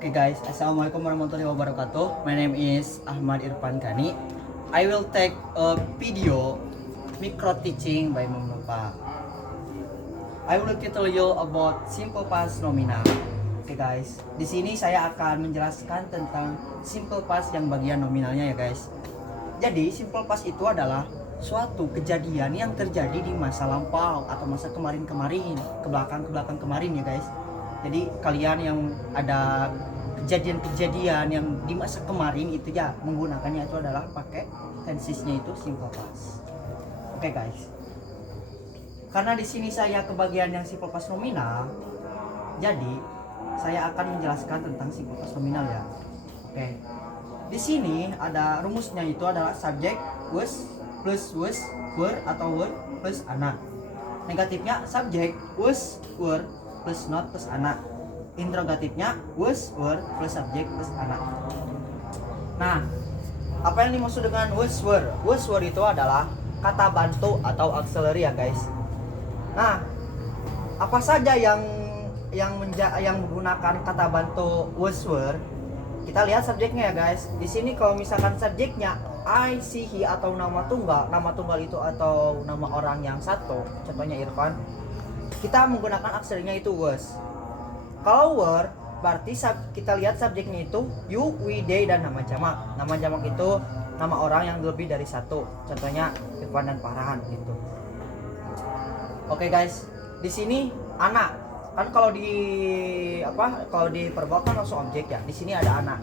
Okay guys, Assalamualaikum warahmatullahi wabarakatuh. My name is Ahmad Irfan Ghani. I will take a video micro teaching by Mustafa. I will tell you about simple past nominal. Oke guys, di sini saya akan menjelaskan tentang simple past yang bagian nominalnya ya guys. Jadi simple past itu adalah suatu kejadian yang terjadi di masa lampau atau masa kemarin-kemarin, ke belakang kemarin ya guys. Jadi kalian yang ada kejadian-kejadian yang di masa kemarin itu ya menggunakannya itu adalah pakai tensesnya itu simple past. Oke guys. Karena di sini saya ke bagian yang simple past nominal, jadi saya akan menjelaskan tentang simple past nominal ya. Oke. Di sini ada rumusnya itu adalah subjek was plus were atau were plus anak. Negatifnya subjek was were plus not plus anak. Interrogatifnya was were plus subjek plus anak. Nah, apa yang dimaksud dengan was were? Was were itu adalah kata bantu atau auxiliary ya guys. Nah, apa saja yang menggunakan kata bantu was were? Kita lihat subjeknya ya guys. Di sini kalau misalkan subjeknya I, she, he atau nama tunggal itu atau nama orang yang satu, contohnya Irfan, kita menggunakan auxiliary-nya itu was. Kalau were berarti kita lihat subjeknya itu you, we, they dan nama jamak. Nama jamak itu nama orang yang lebih dari satu, contohnya Irfan dan Farhan gitu. Oke guys, di sini anak kan kalau di verbal kan langsung objek ya. Di sini ada anak.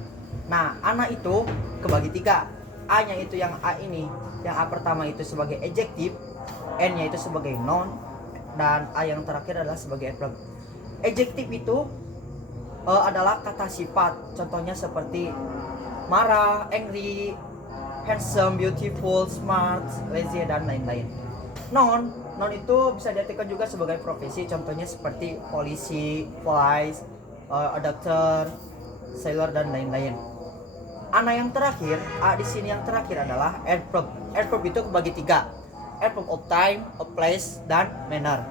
Nah, anak itu kebagi tiga. A-nya itu yang A ini, yang A pertama itu sebagai adjektif, N-nya itu sebagai noun, dan A yang terakhir adalah sebagai adverb. Adjektif itu adalah kata sifat, contohnya seperti marah, angry, handsome, beautiful, smart, lazy, dan lain-lain. Noun itu bisa diartikan juga sebagai profesi, contohnya seperti polisi, police, dokter, sailor, dan lain-lain. Anak yang terakhir, A di sini yang terakhir adalah adverb. Adverb itu kebagi tiga. Adverb of time, of place, dan manner.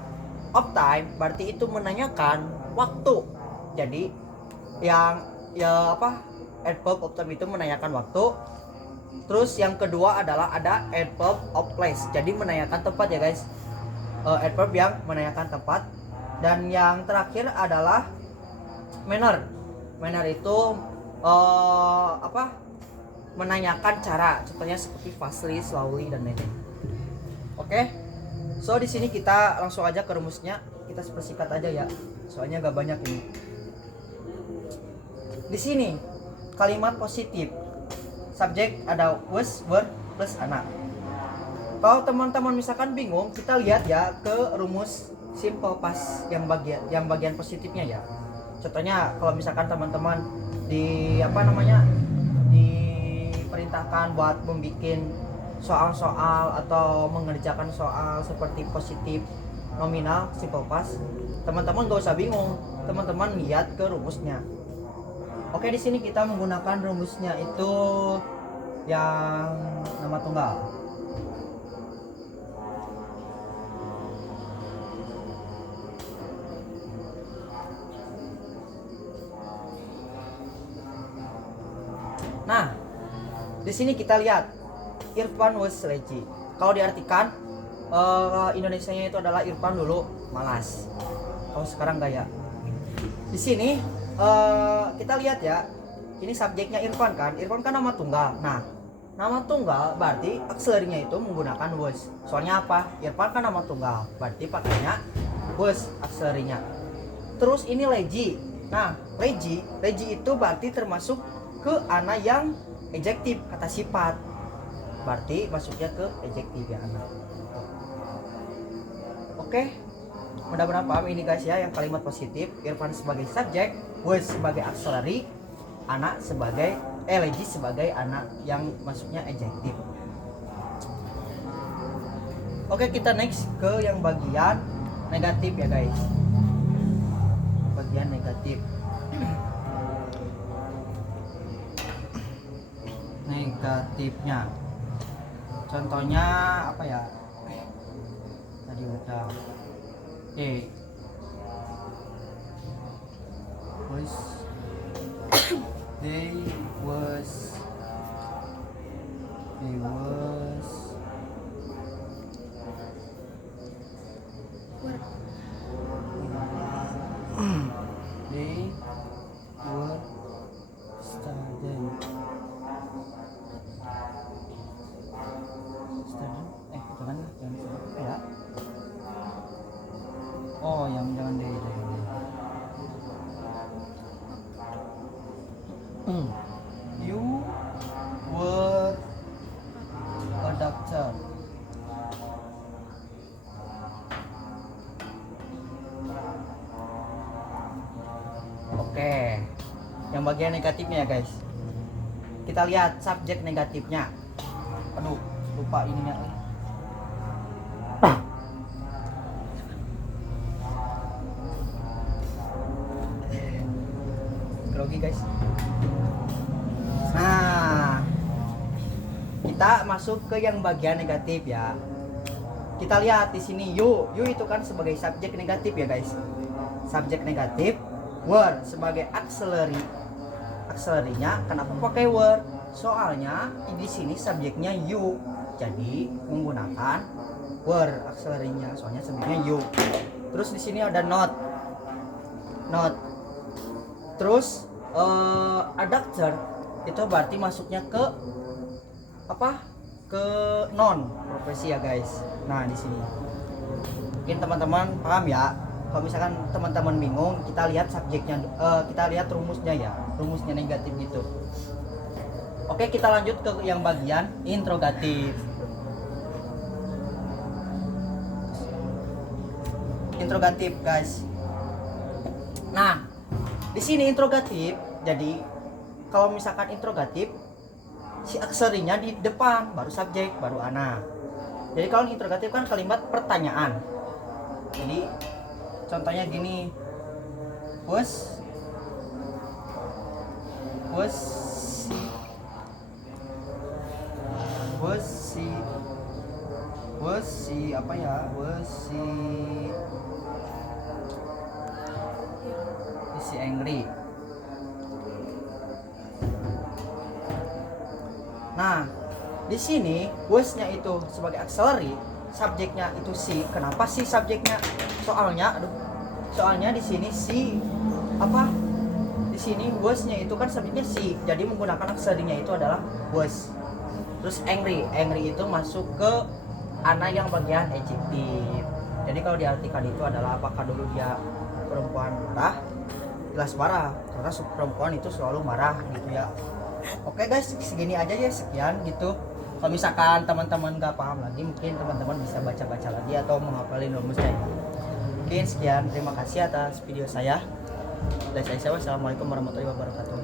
Of time berarti itu menanyakan waktu. Jadi adverb of time itu menanyakan waktu. Terus yang kedua adalah ada adverb of place. Jadi menanyakan tempat ya guys. Adverb yang menanyakan tempat. Dan yang terakhir adalah manner. Manner itu menanyakan cara, contohnya seperti fastly, slowly, dan lain-lain. Oke. So di sini kita langsung aja ke rumusnya. Kita persingkat aja ya, soalnya gak banyak ini. Di sini kalimat positif, subjek ada was, were, plus anak. Kalau teman-teman misalkan bingung, kita lihat ya ke rumus simple past yang bagian positifnya ya. Contohnya kalau misalkan teman-teman diperintahkan buat membuat soal-soal atau mengerjakan soal seperti positif nominal simple past, teman-teman gak usah bingung, teman-teman lihat ke rumusnya. Oke, di sini kita menggunakan rumusnya itu yang nama tunggal. Nah, di sini kita lihat Irfan was lazy. Kalau diartikan Indonesianya itu adalah Irfan dulu malas. Kalau sekarang gaya. Di sini kita lihat ya. Ini subjeknya Irfan kan. Irfan kan nama tunggal. Nah, nama tunggal berarti auxiliary-nya itu menggunakan was. Soalnya apa? Irfan kan nama tunggal. Berarti pakainya was auxiliary-nya. Terus ini lazy. Nah, lazy itu berarti termasuk ke anak yang adjektif, kata sifat, berarti masuknya ke adjektif ya anak. Oke, mudah-mudahan paham ini guys ya, yang kalimat positif. Irfan sebagai subjek, was sebagai auxiliary, anak sebagai lazy sebagai anak yang masuknya adjektif. Oke, kita next ke yang bagian negatif ya guys. Bagian negatif. Negatifnya contohnya apa ya, tadi udah was They was they were student jangan ya. Oh, yang jangan they. You were a doctor. Oke, yang bagian negatifnya ya guys. Kita lihat subjek negatifnya. Aduh, lupa ininya. Grogi guys. Nah, kita masuk ke yang bagian negatif ya. Kita lihat di sini you itu kan sebagai subjek negatif ya guys. Subjek negatif, were sebagai auxiliary-nya. Kenapa pakai were? Soalnya di sini subjeknya you, jadi menggunakan were auxiliary-nya. Soalnya subjeknya you. Terus di sini ada not. Terus a doctor itu berarti masuknya ke apa? Ke non profesi ya guys. Nah di sini mungkin teman-teman paham ya. Kalau misalkan teman-teman bingung, kita lihat subjeknya, kita lihat rumusnya ya, rumusnya negatif gitu. Oke, kita lanjut ke yang bagian interrogatif. Interrogatif guys. Nah di sini interrogatif, jadi kalau misalkan interrogatif si auxiliary-nya di depan, baru subjek, baru anak. Jadi kalau interrogatif kan kalimat pertanyaan. Jadi contohnya gini, was angry. Nah, di sini was-nya itu sebagai auxiliary, subjeknya itu si. Kenapa sih subjeknya? Soalnya di sini si apa? Di sini was-nya itu kan subjeknya si. Jadi menggunakan auxiliary-nya itu adalah was. Terus angry itu masuk ke ana yang bagian adjektif. Jadi kalau diartikan itu adalah apakah dulu dia perempuan marah? Jelas marah, karena perempuan itu selalu marah gitu ya. Oke guys, segini aja ya, sekian gitu. Kalau misalkan teman-teman gak paham lagi, mungkin teman-teman bisa baca-baca lagi atau menghafalin rumusnya ya. Mungkin sekian, terima kasih atas video saya. Dan saya wassalamualaikum warahmatullahi wabarakatuh.